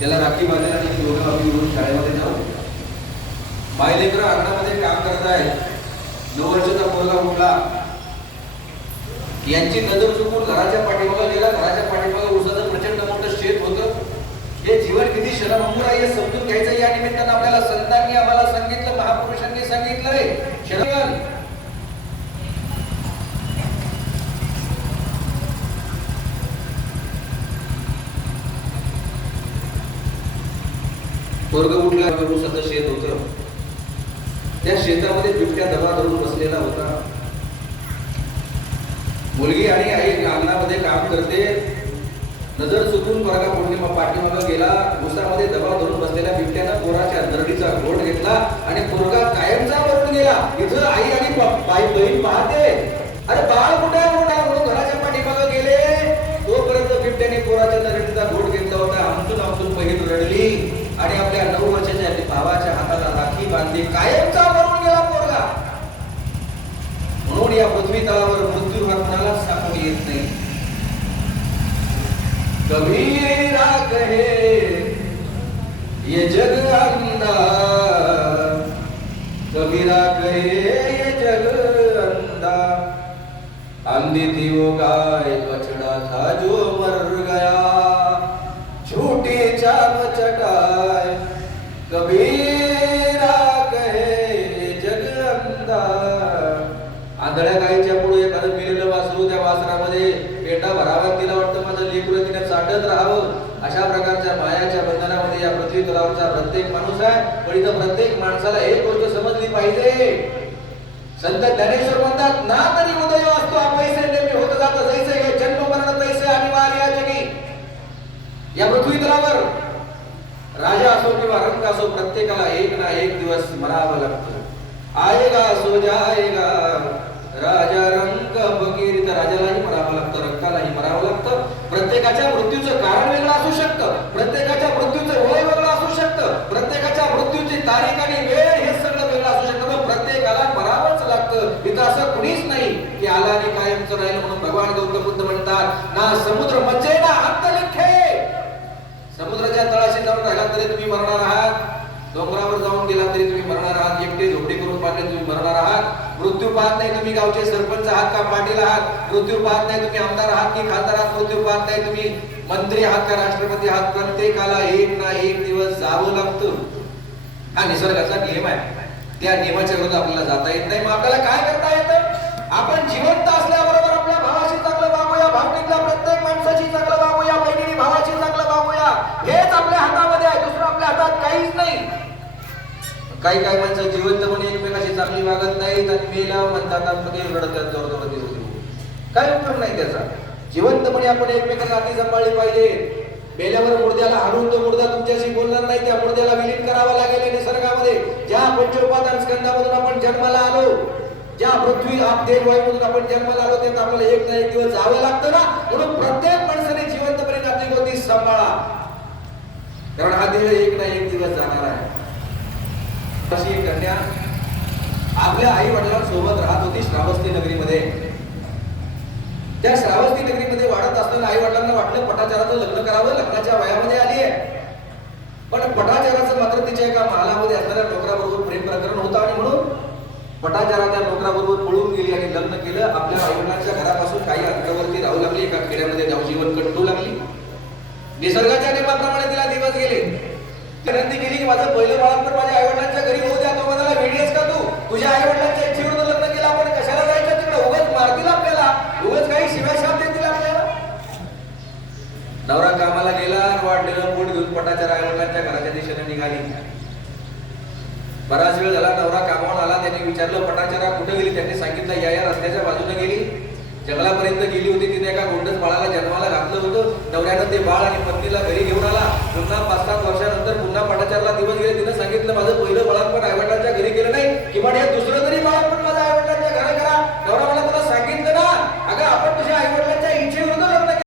त्याला राखी बांधेल आणि दोघं आम्ही मिळून शाळेमध्ये जाऊ. मायलेकर अंगणामध्ये काम करत आहेत. 9 वर्षाचा मुलगा उठला, यांची नजर चुकून घराच्या पाठीमागे गेला. घराच्या पाठीमागे उसाचं प्रचंड मोठं शेत होतं. हे जीवन किती क्षणभंगुर आहे हे समजून घ्यायचं. या निमित्तानं आपल्याला संतांनी आम्हाला सांगितलं, महापुरुषांनी सांगितलंय, क्षण वर्ग उठला. उसाचं शेत होतं. त्या शेतामध्ये बिबट्या दबा धरून बसलेला होता. मुलगी आणि आई अंगणामध्ये काम करते. नजर चुकून पोरगा पौर्णिमा पाठीमागं गेला. उसामध्ये दबा धरून बसलेल्या बिबट्यानं पोराच्या नरडीचा घोट घेतला आणि पोरगा कायमचा मरून गेला. इथं आई आणि बहीण पाहते, अरे बाळ कुठे आहे म्हणून घराच्या पाठीमागं गेले. तोपर्यंत बिबट्याने पोराच्या नरडीचा घोट घेतला होता. आमचून आमचून बहीण रडली आणि आपल्या 9 वर्षाच्या भावाच्या हाताला राखी बांधली. कायमचा मरून गेला पोरगा. म्हणून या पृथ्वी तलावर मृत्यू हा कोणाला सांगून येत नाही. कबीरा कहे ये जग अंधा, कबीरा कहे ये जग अंधा, अंधी थी वो गाय बछड़ा था जो मर गया, झूठी चाम चटाए, कबीरा कहे ये जग अंधा. आंधळ्या गायीच्या पुढे एखादं पिलेलं वासरू, त्या वासरामध्ये पेटा भरावा, तिला वाटतं माझं लेकरू तिने चाटत राहावं. अशा प्रकारच्या मायाच्या बंधनामध्ये या पृथ्वी तलावरचा प्रत्येक माणूस आहे. पण इथं प्रत्येक माणसाला एक गोष्ट समजली पाहिजे. संत ज्ञानेश्वर म्हणतात, ना तरी उदय वास्तू अपैसे नेहमी होत जात जैसे हे जन्म मरण तैसे अनिवार्य जगी. या पृथ्वी तलावर राजा असो किंवा रंक असो, प्रत्येकाला एक ना एक दिवस मरावं लागतं. आएगा सो जाएगा राजा रंक फकीर. तर राजालाही मरावं लागतं, रंकालाही मरावं लागतं. प्रत्येकाच्या मृत्यूचं कारण वेगळं असू शकतं, प्रत्येकाच्या मृत्यूचं वय वेगळं असू शकतं, प्रत्येकाच्या मृत्यूची तारीख आणि वेळ हे सगळं वेगळं असू शकतं. पण प्रत्येकाला मरावंच लागतं. इथं असं कुणीच नाही की आला आणि कायमचं राहील. म्हणून भगवान गौतम बुद्ध म्हणतात, ना समुद्र मज्जे ना अंत लिखे. समुद्राच्या तळाशी जाऊन राहिला तरी तुम्ही मरणार आहात, डोंगरावर जाऊन गेला तरी तुम्ही मरणार आहात, एकटे झोपडी करून पाडले तुम्ही मरणार आहात. मृत्यू पाहत नाही तुम्ही गावचे सरपंच आहात का पाटील आहात, मृत्यू पाहत नाही तुम्ही आमदार आहात की खासदार आहात, मृत्यू पाहत नाही तुम्ही मंत्री आहात का राष्ट्रपती आहात. प्रत्येकाला एक ना एक दिवस जावं लागतं. हा निसर्गाचा नियम आहे. त्या नियमाच्या विरुद्ध आपल्याला जाता येत नाही. मग आपल्याला काय करता येतं? आपण जिवंत असल्याबरोबर आपल्या भावाशी चांगलं वागूया, भावनिकला प्रत्येक माणसाशी चांगलं वागूया, बहिणी भावाशी चांगलं वागूया. हेच आपल्या हातामध्ये आहे, दुसरं आपल्या हातात काहीच नाही. काही काही माणसं जिवंतपणे एकमेकाशी चांगली वागत नाहीत आणि मेला म्हणतात रडतात जोर दिवस. काय उपयोग नाही त्याचा. जिवंतपणे आपण एकमेकांना नाती सांभाळली पाहिजे. मेल्यावर मुर्द्याला हाणून तो मुर्दा तुमच्याशी बोलणार नाही, त्या मुर्द्याला विलीन करावा लागेल निसर्गामध्ये. ज्या पंचोपादान स्कंदामधून आपण जन्माला आलो, ज्या पृथ्वी आपदेव वायूमधून आपण जन्माला आलो, ते आपल्याला एक ना एक दिवस जावं लागतं ना. म्हणून प्रत्येक माणसाने जिवंतपणे नाती गोती सांभाळा, कारण हा देह एक ना एक दिवस जाणार आहे. अशी एक कन्या आपल्या आई वडिलांसोबत राहत होती श्रावस्ती नगरीमध्ये. त्या श्रावस्ती नगरीमध्ये वाढत असताना आई वडिलांना वाटलं पटाचाराचं लग्न करावं, लग्नाच्या वयामध्ये आली आहे. पण पटाचाराचं मात्र तिच्या एका महालामध्ये असणाऱ्या नोकराबरोबर प्रेम प्रकरण होतं आणि म्हणून पटाचारा त्या नोकराबरोबर पळून गेली आणि लग्न केलं. आपल्या आई वडिलांच्या घरापासून काही अंतरावरती राहू लागली, एका खेड्यामध्ये जाऊन जीवन कंटू लागली. निसर्गाच्या नियमाप्रमाणे तिला दिवस गेले. विनंती केली की माझं पहिलं बाळपण माझ्या आई वडिलांच्या घरी होऊ द्या. तो म्हणाला, वेडीस का तू? तुझ्या आई वडिलांच्या इच्छेवरून लग्न केलं, आपण कशाला जायचं तिकडे? उगाच मारतील आपल्याला, उगाच काही शिव्या शाप देतील आपल्याला. नवरा कामाला गेला, वाढलेलं पोट घेऊन पटाचार आई वडिलांच्या घराच्या दिशेने निघाली. बराच वेळ झाला, नवरा कामावर आला. त्याने विचारलं, पटाचारा कुठे गेली? त्यांनी सांगितलं, या रस्त्याच्या बाजूने गेली, जंगलापर्यंत गेली होती. तिने एका गोंडस बाळाला जन्माला घातलं होतं. नवऱ्यानं ते बाळ आणि पत्नीला घरी घेऊन आला. पुन्हा 5-7 वर्षानंतर पुन्हा पटाचारला दिवस गेले. तिने सांगितलं, माझं पहिलं बाळपण आई वडिलांच्या घरी गेलं नाही, किंवा हे दुसरं